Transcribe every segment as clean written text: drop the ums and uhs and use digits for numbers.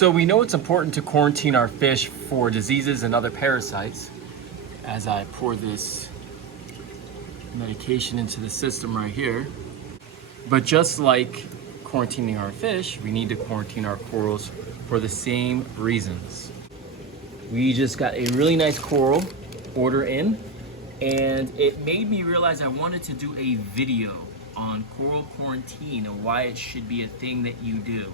So we know it's important to quarantine our fish for diseases and other parasites. As I pour this medication into the system right here. But just like quarantining our fish, we need to quarantine our corals for the same reasons. We just got a really nice coral order in, and it made me realize I wanted to do a video on coral quarantine and why it should be a thing that you do.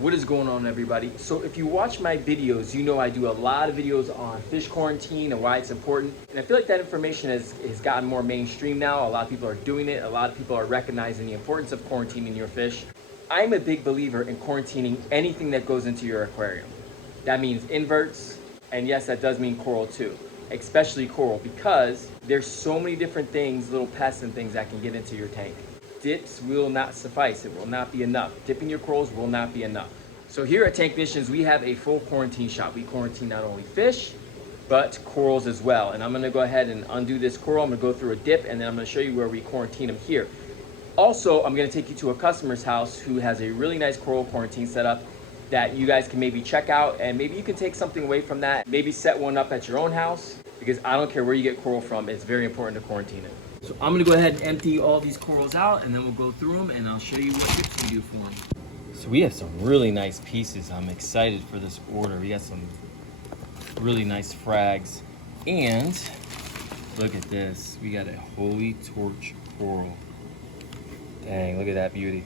What is going on, everybody? So if you watch my videos, you know I do a lot of videos on fish quarantine and why it's important. And I feel like that information has gotten more mainstream now. A lot of people are doing it. A lot of people are recognizing the importance of quarantining your fish. I'm a big believer in quarantining anything that goes into your aquarium. That means inverts, and yes, that does mean coral too, especially coral, because there's so many different things, little pests and things that can get into your tank. Dips will not suffice. It will not be enough. Dipping your corals will not be enough. So here at Tanknicians, we have a full quarantine shop. We quarantine not only fish, but corals as well. And I'm gonna go ahead and undo this coral. I'm gonna go through a dip, and then I'm gonna show you where we quarantine them here. Also, I'm gonna take you to a customer's house who has a really nice coral quarantine setup that you guys can maybe check out, and maybe you can take something away from that. Maybe set one up at your own house, because I don't care where you get coral from, it's very important to quarantine it. So I'm gonna go ahead and empty all these corals out, and then we'll go through them and I'll show you what dips we do for them. So we have some really nice pieces. I'm excited for this order. We got some really nice frags. And look at this. We got a Holy Torch coral. Dang, look at that beauty.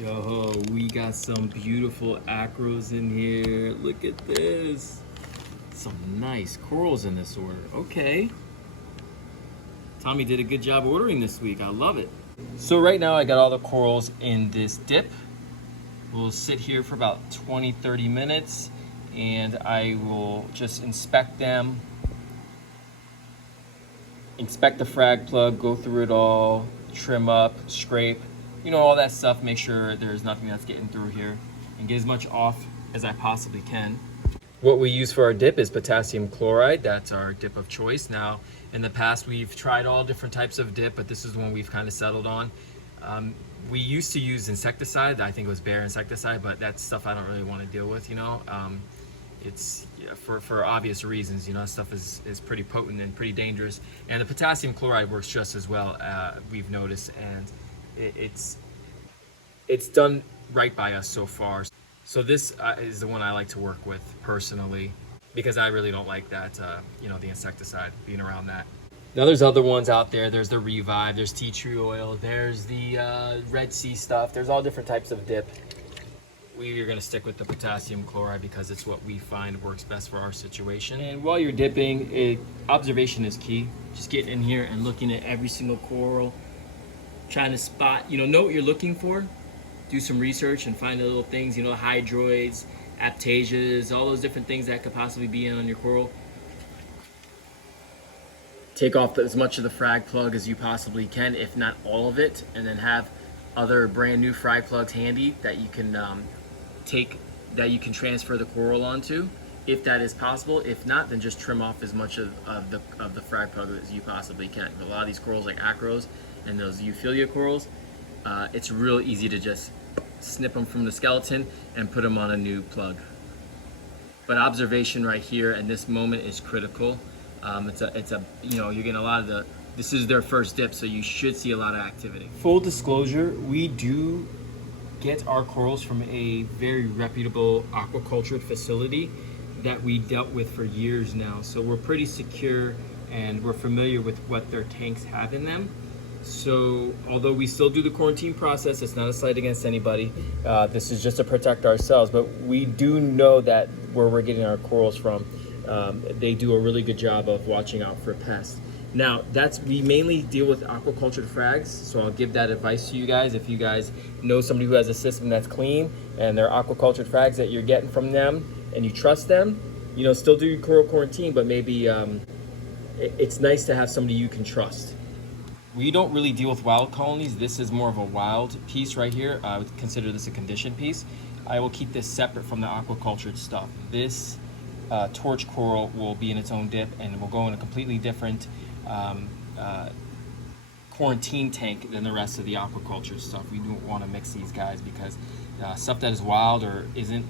Yo, we got some beautiful acros in here. Look at this. Some nice corals in this order. Okay. Tommy did a good job ordering this week. I love it. So right now I got all the corals in this dip. We'll sit here for about 20-30 minutes and I will just inspect them. Inspect the frag plug, go through it all, trim up, scrape, you know, all that stuff. Make sure there's nothing that's getting through here and get as much off as I possibly can. What we use for our dip is potassium chloride. That's our dip of choice. Now, in the past, we've tried all different types of dip, but this is the one we've kind of settled on. We used to use insecticide. I think it was bear insecticide, but that's stuff I don't really want to deal with, you know. It's for obvious reasons, you know, stuff is pretty potent and pretty dangerous. And the potassium chloride works just as well, we've noticed, and it's done right by us so far. So this is the one I like to work with personally, because I really don't like that, you know, the insecticide, being around that. Now there's other ones out there. There's the Revive, there's tea tree oil, there's the Red Sea stuff. There's all different types of dip. We are gonna stick with the potassium chloride because it's what we find works best for our situation. And while you're dipping, observation is key. Just getting in here and looking at every single coral, trying to spot, you know what you're looking for. Do some research and find the little things, you know, hydroids, aptasias, all those different things that could possibly be in on your coral. Take off as much of the frag plug as you possibly can, if not all of it, and then have other brand new frag plugs handy that you can transfer the coral onto, if that is possible. If not, then just trim off as much of the frag plug as you possibly can. A lot of these corals, like acros and those Euphyllia corals, it's real easy to just snip them from the skeleton and put them on a new plug. But observation right here and this moment is critical. It's a you know, you're getting a lot of this is their first dip, so you should see a lot of activity. Full disclosure, we do get our corals from a very reputable aquaculture facility that we dealt with for years now. So we're pretty secure and we're familiar with what their tanks have in them. So although we still do the quarantine process, it's not a slight against anybody. This is just to protect ourselves, but we do know that where we're getting our corals from, they do a really good job of watching out for pests. Now, we mainly deal with aquacultured frags, so I'll give that advice to you guys. If you guys know somebody who has a system that's clean and they're aquacultured frags that you're getting from them and you trust them, you know, still do your coral quarantine, but maybe it's nice to have somebody you can trust. We don't really deal with wild colonies. This is more of a wild piece right here. I would consider this a conditioned piece. I will keep this separate from the aquacultured stuff. This torch coral will be in its own dip and will go in a completely different quarantine tank than the rest of the aquaculture stuff. We don't want to mix these guys because stuff that is wild or isn't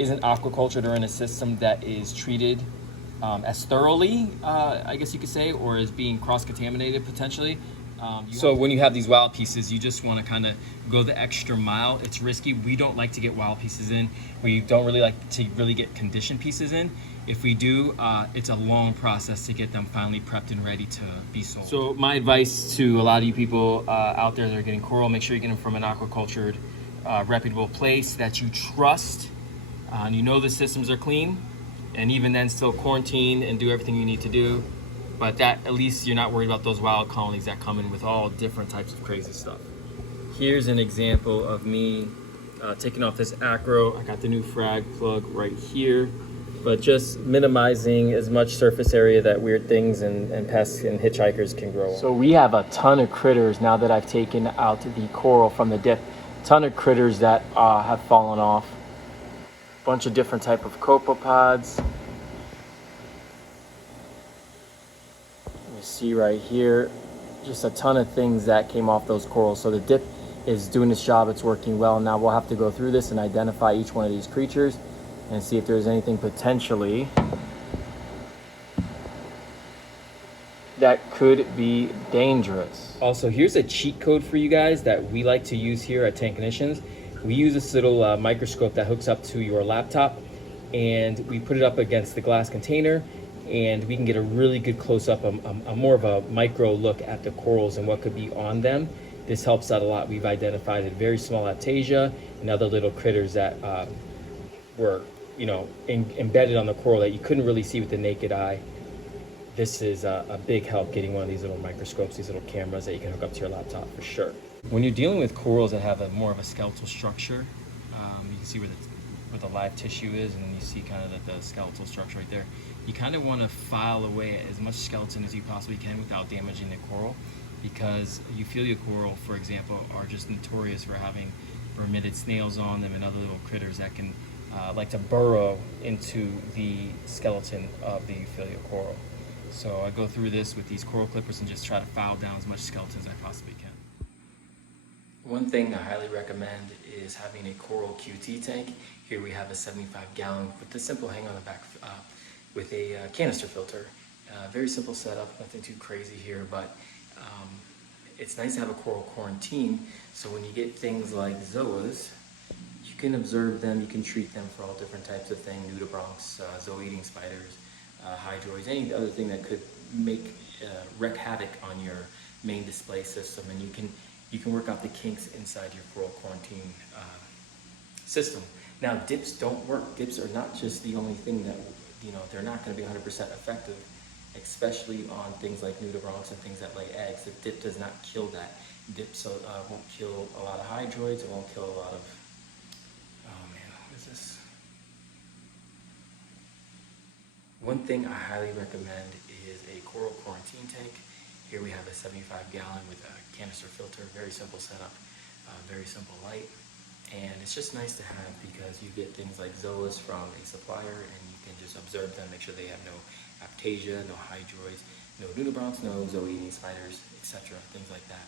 isn't aquacultured or in a system that is treated as thoroughly, I guess you could say, or is being cross-contaminated potentially. So when you have these wild pieces, you just want to kind of go the extra mile. It's risky. We don't like to get wild pieces in. We don't really like to really get conditioned pieces in. If we do, it's a long process to get them finally prepped and ready to be sold. So my advice to a lot of you people out there that are getting coral, make sure you get them from an aquacultured, reputable place that you trust, and you know the systems are clean, and even then still quarantine and do everything you need to do. But that, at least you're not worried about those wild colonies that come in with all different types of crazy stuff. Here's an example of me taking off this acro. I got the new frag plug right here, but just minimizing as much surface area that weird things and pests and hitchhikers can grow on. So we have a ton of critters now that I've taken out the coral from the dip. Ton of critters that have fallen off. Bunch of different type of copepods. You see right here, just a ton of things that came off those corals. So the dip is doing its job, it's working well. Now we'll have to go through this and identify each one of these creatures and see if there's anything potentially that could be dangerous. Also, here's a cheat code for you guys that we like to use here at Tank Ignitions. We use this little microscope that hooks up to your laptop, and we put it up against the glass container, and we can get a really good close-up, a more of a micro look at the corals and what could be on them. This helps out a lot. We've identified a very small aptasia and other little critters that were, you know, embedded on the coral that you couldn't really see with the naked eye. This is a big help, getting one of these little microscopes, these little cameras that you can hook up to your laptop for sure. When you're dealing with corals that have more of a skeletal structure, you can see where the live tissue is, and then you see kind of the skeletal structure right there. You kind of want to file away as much skeleton as you possibly can without damaging the coral, because Euphyllia coral, for example, are just notorious for having vermitid snails on them and other little critters that can like to burrow into the skeleton of the Euphyllia coral. So I go through this with these coral clippers and just try to file down as much skeleton as I possibly can. One thing I highly recommend is having a coral QT tank. Here we have a 75-gallon with the simple hang on the back with a canister filter. Very simple setup, nothing too crazy here, but it's nice to have a coral quarantine, so when you get things like zoas, you can observe them, you can treat them for all different types of things, nudibranchs, zoa-eating spiders, hydroids, any other thing that could wreak havoc on your main display system, and you can work out the kinks inside your coral quarantine system. Now, dips don't work. Dips are not just the only thing that, you know, they're not going to be 100% effective, especially on things like nudibranchs and things that lay eggs. The dip does not kill that. Dips won't kill a lot of hydroids. It won't kill a lot of, oh man, what is this? One thing I highly recommend is a coral quarantine tank. Here we have a 75-gallon with a canister filter, very simple setup, very simple light. And it's just nice to have because you get things like zoas from a supplier, and you can just observe them, make sure they have no aptasia, no hydroids, no nudibranchs, no zoa-eating spiders, etc., things like that.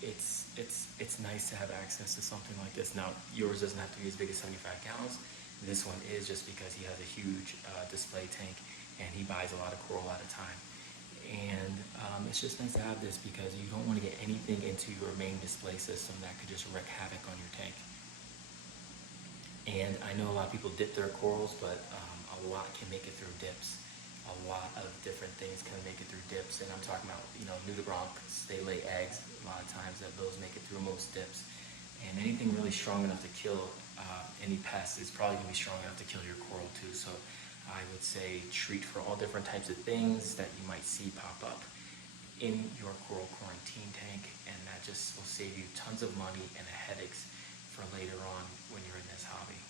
It's nice to have access to something like this. Now, yours doesn't have to be as big as 75 gallons. This one is, just because he has a huge display tank and he buys a lot of coral at a time. And it's just nice to have this because you don't want to get anything into your main display system that could just wreak havoc on your tank. And I know a lot of people dip their corals, but a lot can make it through dips. A lot of different things can make it through dips, and I'm talking about, you know, nudibranchs, they lay eggs a lot of times, that those make it through most dips. And anything really strong enough to kill any pest is probably going to be strong enough to kill your coral too. So I would say treat for all different types of things that you might see pop up in your coral quarantine tank, and that just will save you tons of money and headaches for later on when you're in this hobby.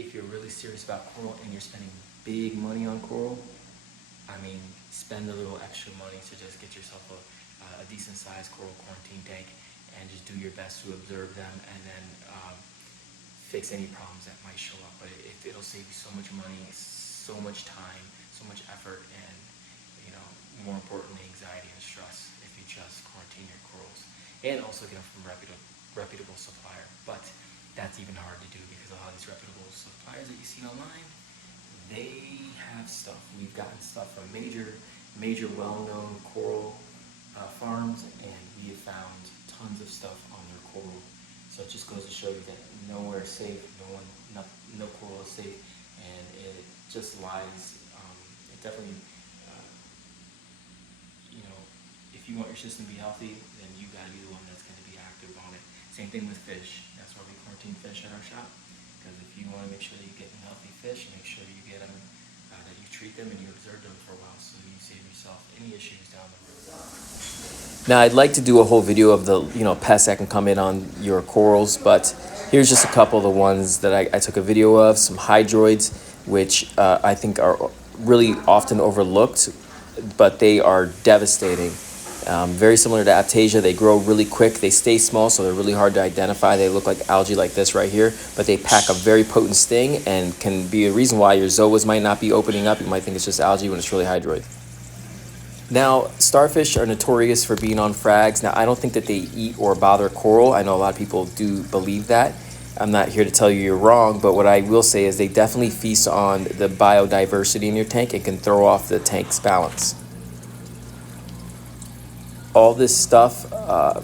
If you're really serious about coral and you're spending big money on coral, I mean, spend a little extra money to just get yourself a decent sized coral quarantine tank and just do your best to observe them, and then fix any problems that might show up. But it'll save you so much money, so much time, so much effort, and, you know, more importantly, anxiety and stress if you just quarantine your corals, and also get them from reputable supplier. But that's even hard to do because a lot of these reputable suppliers that you see online, they have stuff. We've gotten stuff from major well-known coral farms, and we have found tons of stuff on their coral. So it just goes to show you that nowhere is safe, no coral is safe, and it just lies. It definitely, if you want your system to be healthy, then you gotta be the one that's gonna be active on it. Same thing with fish. That's why we quarantine fish at our shop. Because if you want to make sure that you get healthy fish, make sure you get them, that you treat them and you observe them for a while, so you save yourself any issues down the road. Now, I'd like to do a whole video of the pests that can come in on your corals, but here's just a couple of the ones that I took a video of. Some hydroids, which I think are really often overlooked, but they are devastating. Very similar to Aptasia, they grow really quick, they stay small, so they're really hard to identify. They look like algae like this right here, but they pack a very potent sting and can be a reason why your zoas might not be opening up. You might think it's just algae when it's really hydroid. Now, starfish are notorious for being on frags. Now, I don't think that they eat or bother coral. I know a lot of people do believe that. I'm not here to tell you you're wrong, but what I will say is they definitely feast on the biodiversity in your tank and can throw off the tank's balance. All this stuff,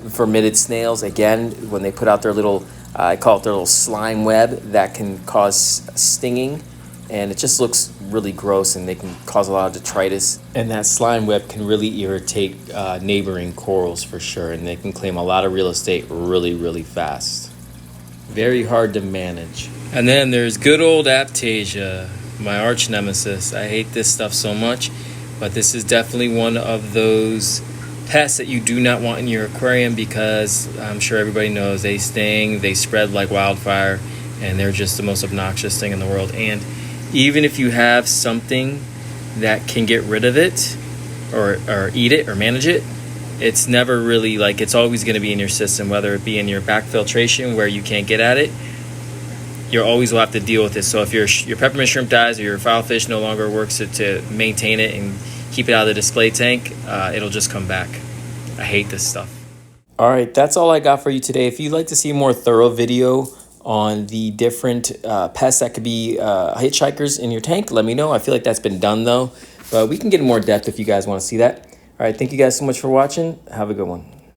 vermitid snails, again, when they put out their little, I call it their little slime web, that can cause stinging, and it just looks really gross, and they can cause a lot of detritus. And that slime web can really irritate neighboring corals for sure, and they can claim a lot of real estate really, really fast. Very hard to manage. And then there's good old Aptasia, my arch nemesis. I hate this stuff so much, but this is definitely one of those pests that you do not want in your aquarium, because I'm sure everybody knows they sting, they spread like wildfire, and they're just the most obnoxious thing in the world. And even if you have something that can get rid of it or eat it or manage it, it's never really, like, it's always going to be in your system, whether it be in your back filtration where you can't get at it. You always will have to deal with it. So if your peppermint shrimp dies or your filefish no longer works to maintain it and keep it out of the display tank, it'll just come back. I hate this stuff. All right, that's all I got for you today. If you'd like to see a more thorough video on the different pests that could be hitchhikers in your tank, let me know. I feel like that's been done though, but we can get in more depth if you guys want to see that. All right, thank you guys so much for watching. Have a good one.